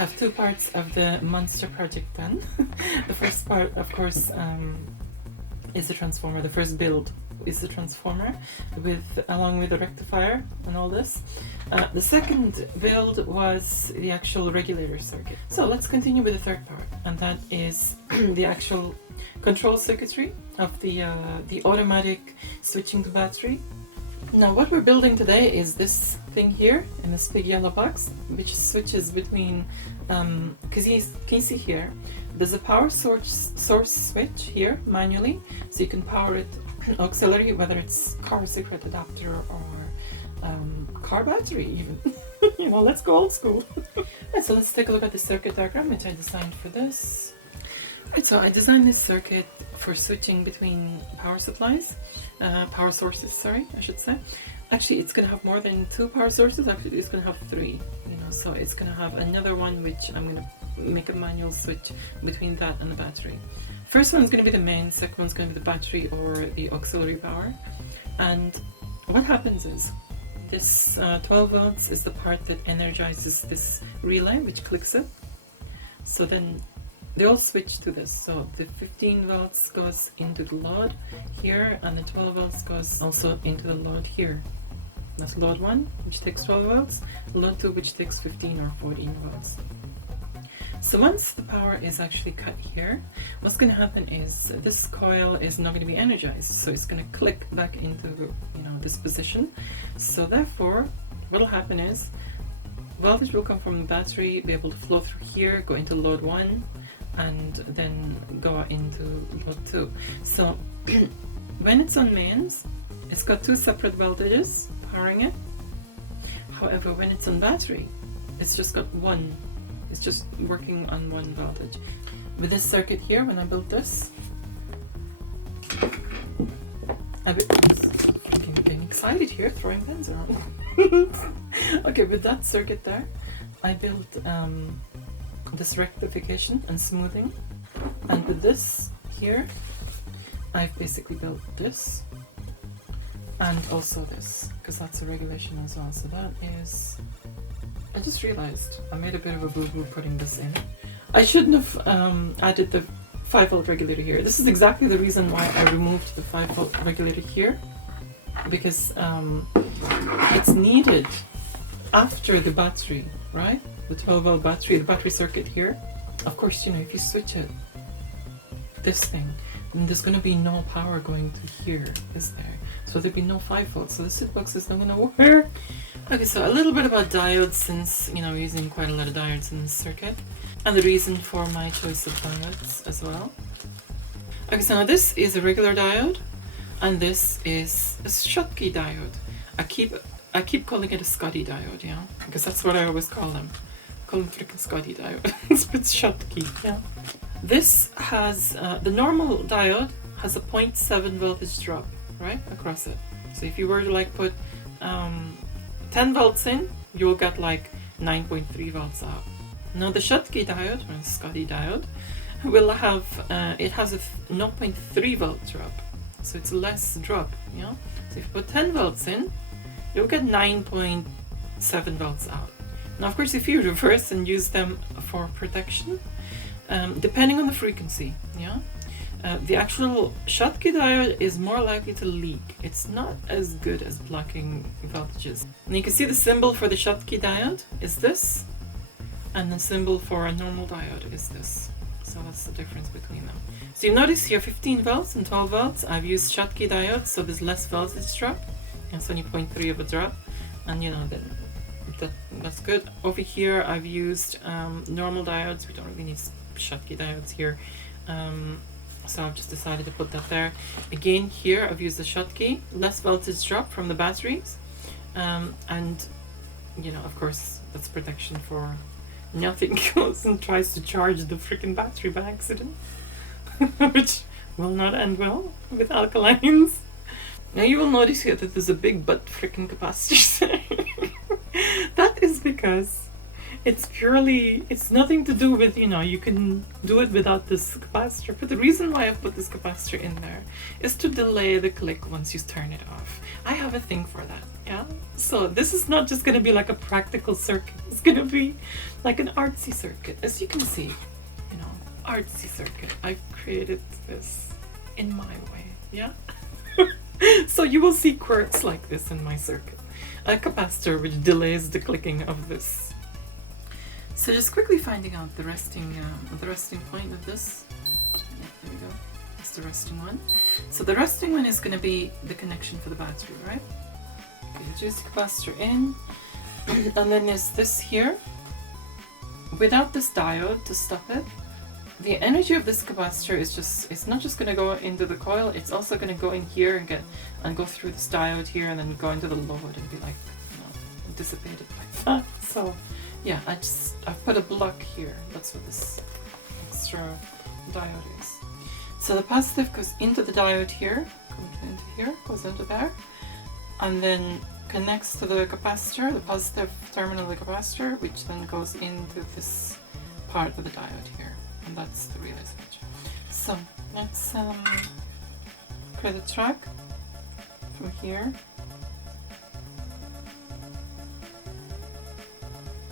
have two parts of the monster project done. The first part, of course, is the transformer. The first build is the transformer along with the rectifier and all this. The second build was the actual regulator circuit. So let's continue with the third part, and that is the actual control circuitry of the automatic switching to battery. Now what we're building today is this thing here in this big yellow box, which switches between, because can you see here, there's a power source switch here manually, so you can power it auxiliary, whether it's car cigarette adapter or car battery even. You know, let's go old school. Right, so let's take a look at the circuit diagram which I designed for this. Right, so I designed this circuit for switching between power supplies, power sources, sorry, I should say. Actually, it's going to have more than two power sources. Actually, it's going to have three, you know, so it's going to have another one which I'm going to make a manual switch between that and the battery. First one is going to be the main, second one is going to be the battery or the auxiliary power. And what happens is, this 12 volts is the part that energizes this relay, which clicks it. So then they all switch to this. So the 15 volts goes into the load here, and the 12 volts goes also into the load here. That's load 1, which takes 12 volts, load 2, which takes 15 or 14 volts. So once the power is actually cut here, what's going to happen is this coil is not going to be energized, so it's going to click back into, you know, this position. So therefore, what will happen is voltage will come from the battery, be able to flow through here, go into load 1, and then go into load 2. So when it's on mains, it's got two separate voltages powering it. However, when it's on battery, it's just got one. It's just working on one voltage. With this circuit here, when I built this, I'm getting excited here, throwing pens around. Okay, with that circuit there, I built this rectification and smoothing, and with this here, I've basically built this, and also this, because that's a regulation as well. So that is, I just realized I made a bit of a boo-boo putting this in. I shouldn't have added the 5-volt regulator here. This is exactly the reason why I removed the 5-volt regulator here, because it's needed after the battery, right? The 12-volt battery, the battery circuit here. Of course, you know, if you switch it, this thing, then there's going to be no power going to here, is there? So there'd be no 5 volts, so the SIDBoomBox is not going to work. Okay, so a little bit about diodes, since, you know, we're using quite a lot of diodes in this circuit, and the reason for my choice of diodes as well. Okay, so now this is a regular diode, and this is a Schottky diode. I keep calling it a Scotty diode, yeah, because that's what I always call them. I call them freaking Scotty diodes, but Schottky, yeah. This has, the normal diode has a 0.7 voltage drop, right, across it. So if you were to like put 10 volts in, you will get like 9.3 volts out. Now the Schottky diode, or Scotty diode, will have, it has a 0.3 volt drop. So it's less drop, you know. So if you put 10 volts in, you'll get 9.7 volts out. Now of course if you reverse and use them for protection, depending on the frequency, yeah, the actual Schottky diode is more likely to leak. It's not as good as blocking voltages. And you can see the symbol for the Schottky diode is this, and the symbol for a normal diode is this. So that's the difference between them. So you notice here 15 volts and 12 volts. I've used Schottky diodes, so there's less voltage drop. It's only 0.3 of a drop, and you know, then that's good. Over here I've used normal diodes. We don't really need Schottky diodes here. So I've just decided to put that there. Again, here I've used the Schottky, less voltage drop from the batteries, and you know, of course, that's protection for nothing goes and tries to charge the freaking battery by accident, which will not end well with alkalines. Now you will notice here that there's a big butt freaking capacitor. That is because It's purely, it's nothing to do with, you know, you can do it without this capacitor. But the reason why I put this capacitor in there is to delay the click once you turn it off. I have a thing for that, yeah? So this is not just gonna be like a practical circuit. It's gonna be like an artsy circuit. As you can see, you know, artsy circuit. I've created this in my way, yeah? So you will see quirks like this in my circuit. A capacitor which delays the clicking of this. So just quickly finding out the resting point of this. Yeah, there we go. That's the resting one. So the resting one is going to be the connection for the battery, right? Okay, just capacitor in, and then there's this here. Without this diode to stop it, the energy of this capacitor is just, it's not just going to go into the coil, it's also going to go in here and go through this diode here and then go into the load and be like, you know, dissipated like that. So yeah, I've put a block here. That's what this extra diode is. So the positive goes into the diode here, into here, goes into there, and then connects to the capacitor, the positive terminal of the capacitor, which then goes into this part of the diode here. And that's the relay switch. So let's create a track from here.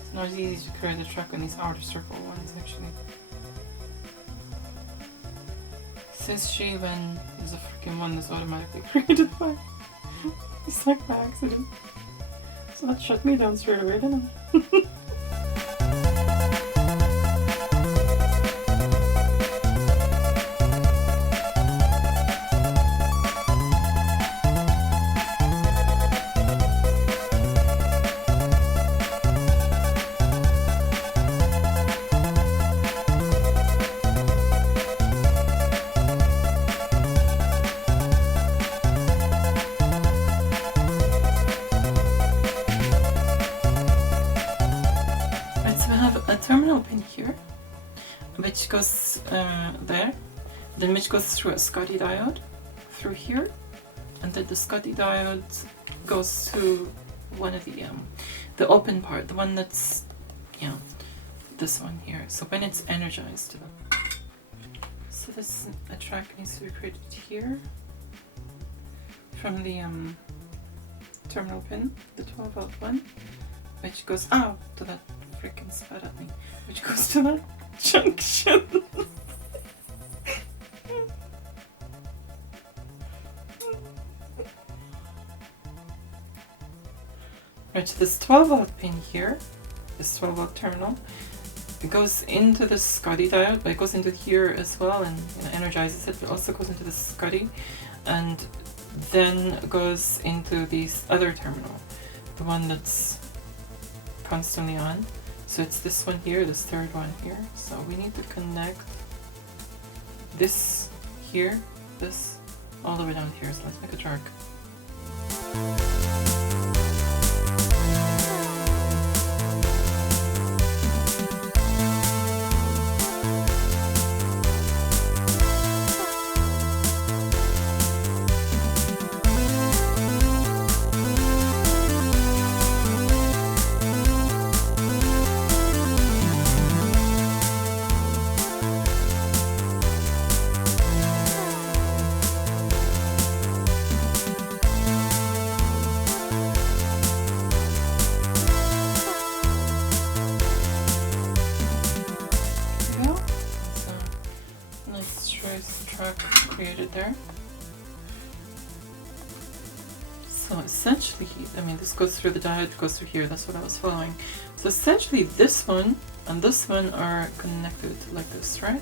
It's not easy to create a track on these outer circle ones actually. Says she when there's a freaking one that's automatically created by. It's like by accident. So that shut me down straight away, didn't it? Terminal pin here, which goes there, then which goes through a Scotty diode through here, and then the Scotty diode goes to one of the open part, the one that's, you know, this one here. So when it's energized, so this a track needs to be created here from the terminal pin, the 12-volt one, which goes out to that. Freaking spat at me, which goes to that junction. Right, so this 12-volt pin here, this 12-volt terminal, it goes into the Scotty diode, but it goes into here as well and, you know, energizes it, but also goes into the Scotty, and then goes into this other terminal, the one that's constantly on. So it's this one here, this third one here. So we need to connect this here, this, all the way down here. So let's make a track. Created there. So essentially, I mean, this goes through the diode, goes through here, that's what I was following. So essentially this one and this one are connected like this, right?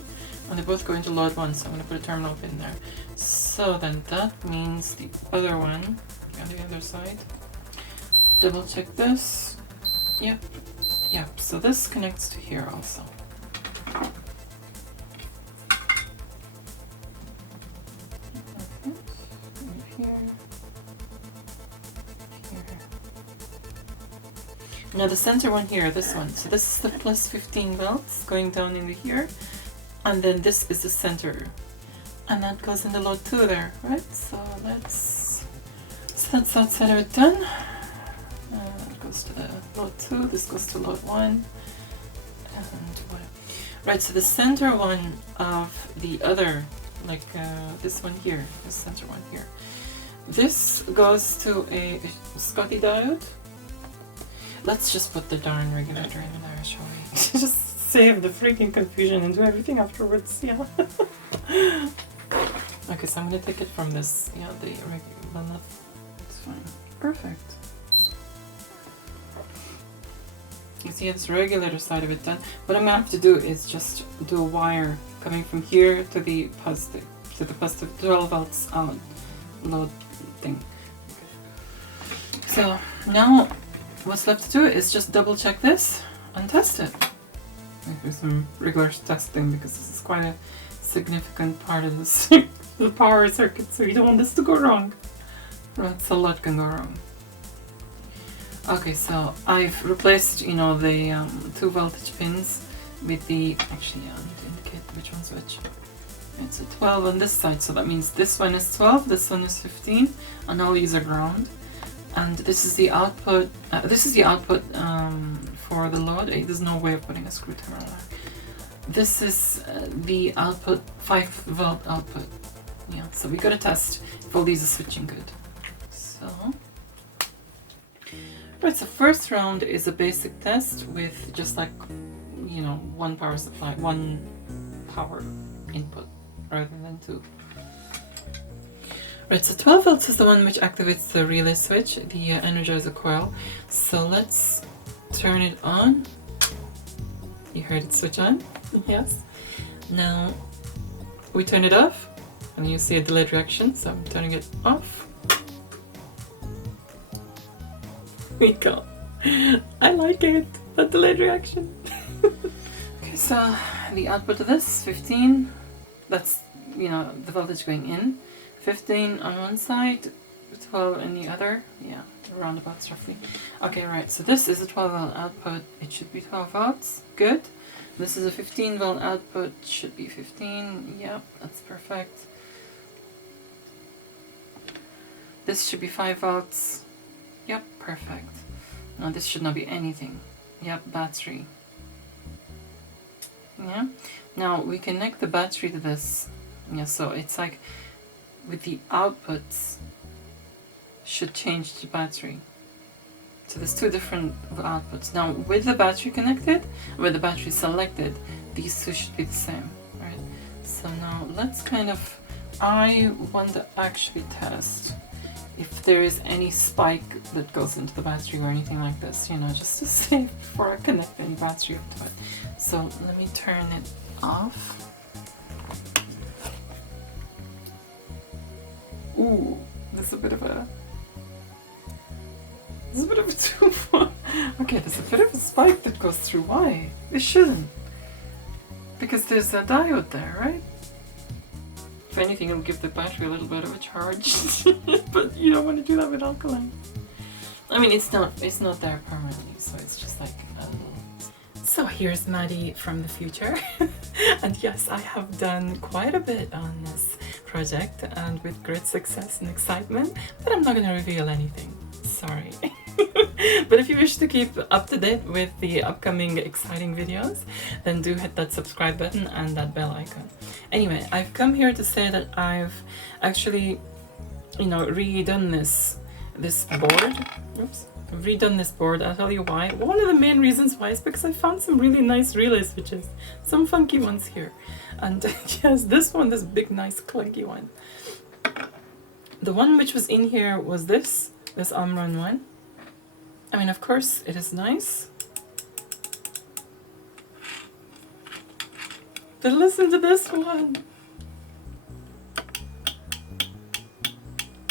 And they both go into load 1, so I'm going to put a terminal pin there. So then that means the other one on the other side. Double check this. Yep, so this connects to here also. Now the center one here, this one. So this is the plus 15 volts going down into here, and then this is the center, and that goes into load 2 there, right? So that's that side of it done. It goes to the load 2. This goes to load 1, And what? Right, so the center one of the other, like this one here, this center one here, this goes to a Scotty diode. Let's just put the darn regulator in there, shall we? Just save the freaking confusion and do everything afterwards, yeah. Okay, so I'm gonna take it from this, yeah, the regular, it's fine. Perfect. You see it's the regulator side of it done. What I'm gonna have to do is just do a wire coming from here to the positive 12 volts out load thing. So now what's left to do is just double check this and test it. Do some regular testing because this is quite a significant part of this the power circuit, so you don't want this to go wrong. That's a lot can go wrong. Okay, so I've replaced, you know, the 2 voltage pins with the, actually, I need to indicate which one's which. It's a 12 on this side, so that means this one is 12, this one is 15, and all these are ground. And this is the output. For the load. There's no way of putting a screw terminal there. This is the output, 5 volt output. Yeah, so we gotta test if all these are switching good. So, right. So first round is a basic test with just like, you know, one power supply, one power input rather than 2. Right, so 12 volts is the one which activates the relay switch, the energizer coil. So let's turn it on. You heard it switch on? Yes. Now we turn it off and you see a delayed reaction, so I'm turning it off. We go. I like it, that delayed reaction. Okay, so the output of this, 15, that's, you know, the voltage going in. 15 on one side, 12 on the other, yeah, roundabouts roughly. Okay, right, so this is a 12 volt output, it should be 12 volts, good. This is a 15 volt output, should be 15, yep, that's perfect. This should be 5 volts, yep, perfect. Now this should not be anything, yep, battery. Yeah, now we connect the battery to this, yeah, so it's like, with the outputs should change the battery. So there's 2 different outputs. Now with the battery connected, with the battery selected, these 2 should be the same, right? So now let's kind of, I want to actually test if there is any spike that goes into the battery or anything like this, you know, just to see before I connect any battery to it. So let me turn it off. Ooh, there's a bit of a too far. Okay, there's a bit of a spike that goes through. Why? It shouldn't. Because there's a diode there, right? If anything, it'll give the battery a little bit of a charge. But you don't want to do that with alkaline. I mean, it's not there permanently, so it's just like a little. So here's Maddie from the future. And yes, I have done quite a bit on this project and with great success and excitement, but I'm not going to reveal anything. Sorry. But if you wish to keep up to date with the upcoming exciting videos, then do hit that subscribe button and that bell icon. Anyway, I've come here to say that I've actually, you know, redone this board. Oops. I've redone this board. I'll tell you why. One of the main reasons why is because I found some really nice relay switches, some funky ones here. And yes, this big nice clunky one. The one which was in here was this Omron one. I mean, of course it is nice. But listen to this one.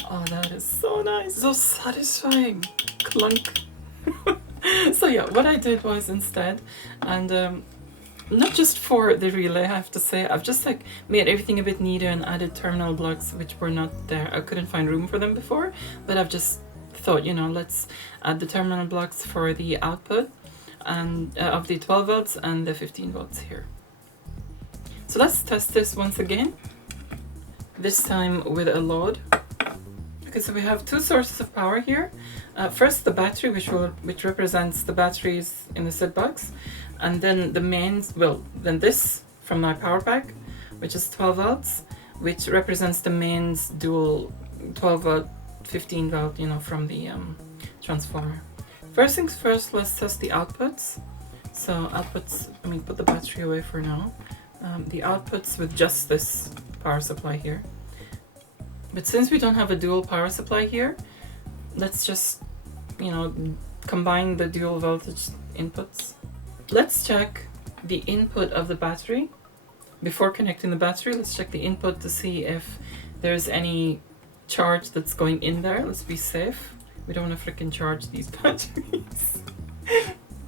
Oh, that is so nice, so satisfying. Clunk. So yeah, what I did was instead, and not just for the relay, I have to say, I've just like made everything a bit neater and added terminal blocks which were not there. I couldn't find room for them before, but I've just thought, you know, let's add the terminal blocks for the output and of the 12 volts and the 15 volts here. So let's test this once again, this time with a load. Okay, so we have 2 sources of power here. First the battery, which represents the batteries in the SIDBox, and then the mains, well, then this from my power pack, which is 12 volts, which represents the mains dual 12 volt, 15 volt, you know, from the transformer. First things first, let's test the outputs. So outputs, I mean, put the battery away for now. The outputs with just this power supply here. But since we don't have a dual power supply here, let's just, you know, combine the dual voltage inputs. Let's check the input of the battery. Before connecting the battery, let's check the input to see if there's any charge that's going in there. Let's be safe. We don't want to freaking charge these batteries.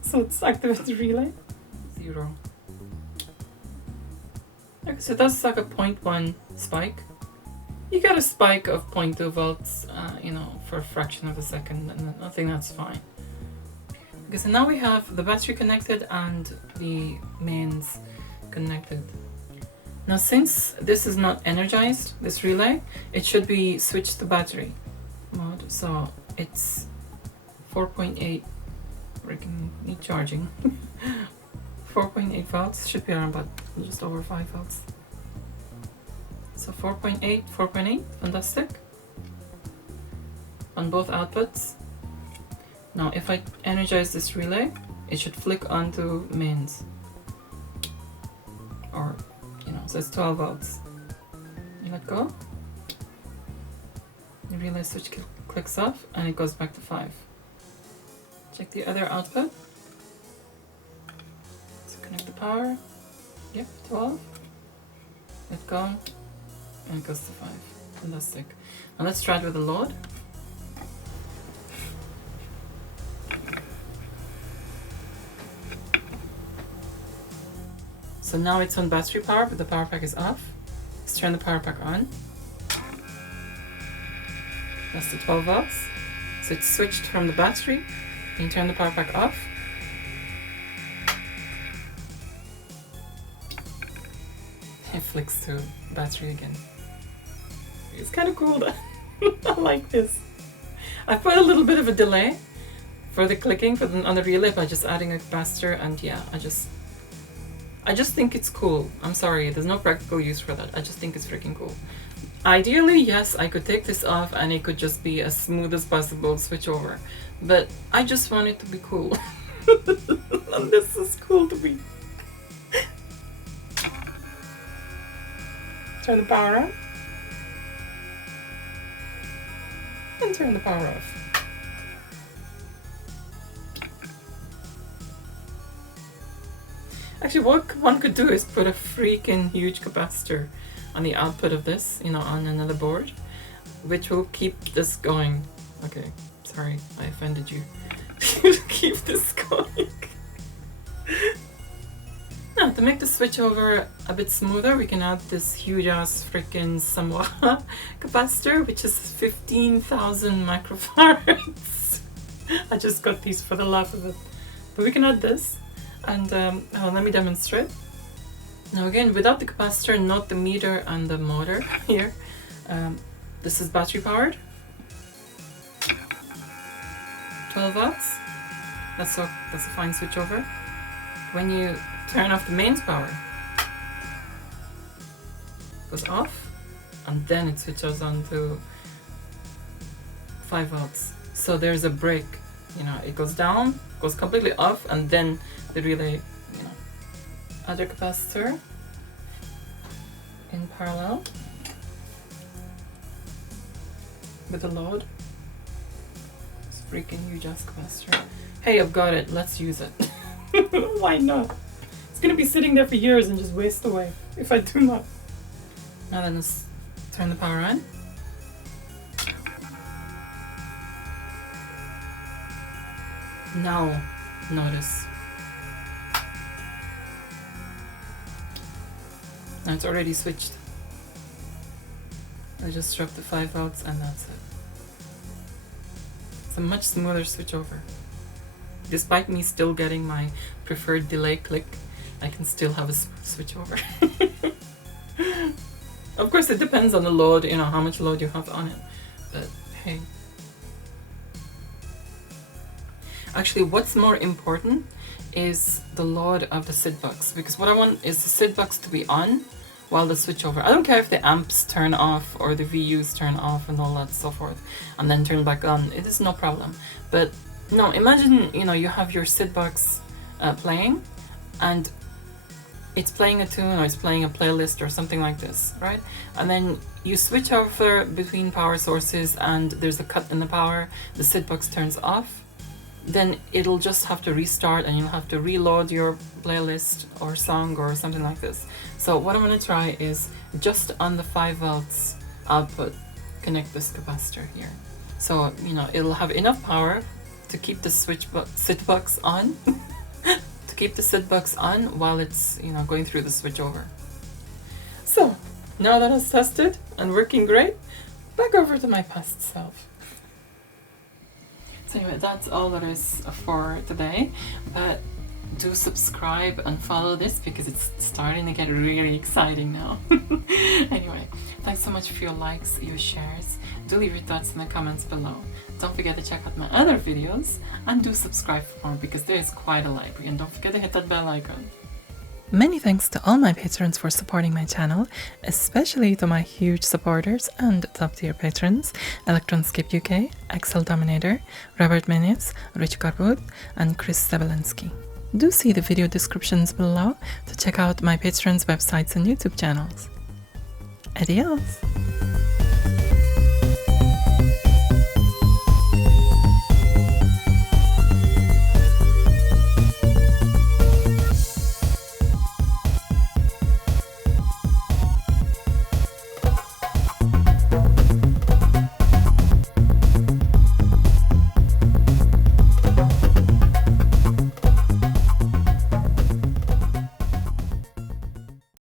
So let's activate the relay. 0. Okay, so that's like a 0.1 spike. You get a spike of 0.2 volts, you know, for a fraction of a second, and I think that's fine. Okay, so now we have the battery connected and the mains connected. Now since this is not energized, this relay, it should be switched to battery mode. So it's 4.8, freaking need charging. 4.8 volts, should be around about just over 5 volts. So 4.8, 4.8, fantastic. On both outputs. Now if I energize this relay, it should flick onto mains. Or, you know, so it's 12 volts. You let go. The relay switch clicks off and it goes back to 5. Check the other output. So connect the power. Yep, 12. Let go. And it goes to 5. Fantastic. Now let's try it with the load. So now it's on battery power, but the power pack is off. Let's turn the power pack on. That's the 12 volts. So it's switched from the battery. And you turn the power pack off. It flicks to battery again. It's kind of cool though. I like this. I put a little bit of a delay for the clicking on the relay by just adding a capacitor, and yeah, I just think it's cool. I'm sorry, there's no practical use for that. I just think it's freaking cool. Ideally, yes, I could take this off and it could just be as smooth as possible switch over. But I just want it to be cool. And this is cool to be. Turn the power on. And turn the power off. Actually, what one could do is put a freaking huge capacitor on the output of this, you know, on another board, which will keep this going. Okay, sorry, I offended you. Keep this going. Now, to make the switch over a bit smoother, we can add this huge ass freaking Samoa capacitor, which is 15,000 microfarads. I just got these for the laugh of it. But we can add this, and let me demonstrate. Now again, without the capacitor, not the meter and the motor here. This is battery powered. 12 volts. That's a fine switch over. When you turn off the mains power, it goes off, and then it switches on to 5 volts. So there's a break, you know, it goes down, goes completely off, and then the relay, you know, other capacitor in parallel with the load. This freaking huge ass capacitor. Hey, I've got it, let's use it. Why not? It's gonna be sitting there for years and just waste away if I do not. Now then, let's turn the power on. Now, notice. Now it's already switched. I just struck the 5 volts and that's it. It's a much smoother switch over. Despite me still getting my preferred delay click, I can still have a switch over. Of course, it depends on the load, you know, how much load you have on it. But hey. Actually, what's more important is the load of the SIDBox, because what I want is the SIDBox to be on while the switchover. I don't care if the amps turn off or the VUs turn off and all that so forth, and then turn back on. It is no problem. But no, imagine, you know, you have your SIDBox playing, and it's playing a tune or it's playing a playlist or something like this, right? And then you switch over between power sources and there's a cut in the power, the SIDBox turns off, then it'll just have to restart and you'll have to reload your playlist or song or something like this. So what I'm going to try is just on the 5 volts output, connect this capacitor here. So, you know, it'll have enough power to keep the SIDBox on, to keep the SIDBox on while it's, you know, going through the switchover. So, now that it's tested and working great, back over to my past self. So anyway, that's all there is for today, but do subscribe and follow this because it's starting to get really exciting now. Anyway, thanks so much for your likes, your shares. Do leave your thoughts in the comments below. Don't forget to check out my other videos and do subscribe for more because there is quite a library, and don't forget to hit that bell icon. Many thanks to all my patrons for supporting my channel, especially to my huge supporters and top tier patrons, Electronskip UK, Axel Dominator, Robert Menes, Rich Garwood, and Chris Zabelinski. Do see the video descriptions below to check out my patrons' websites and YouTube channels. Adios!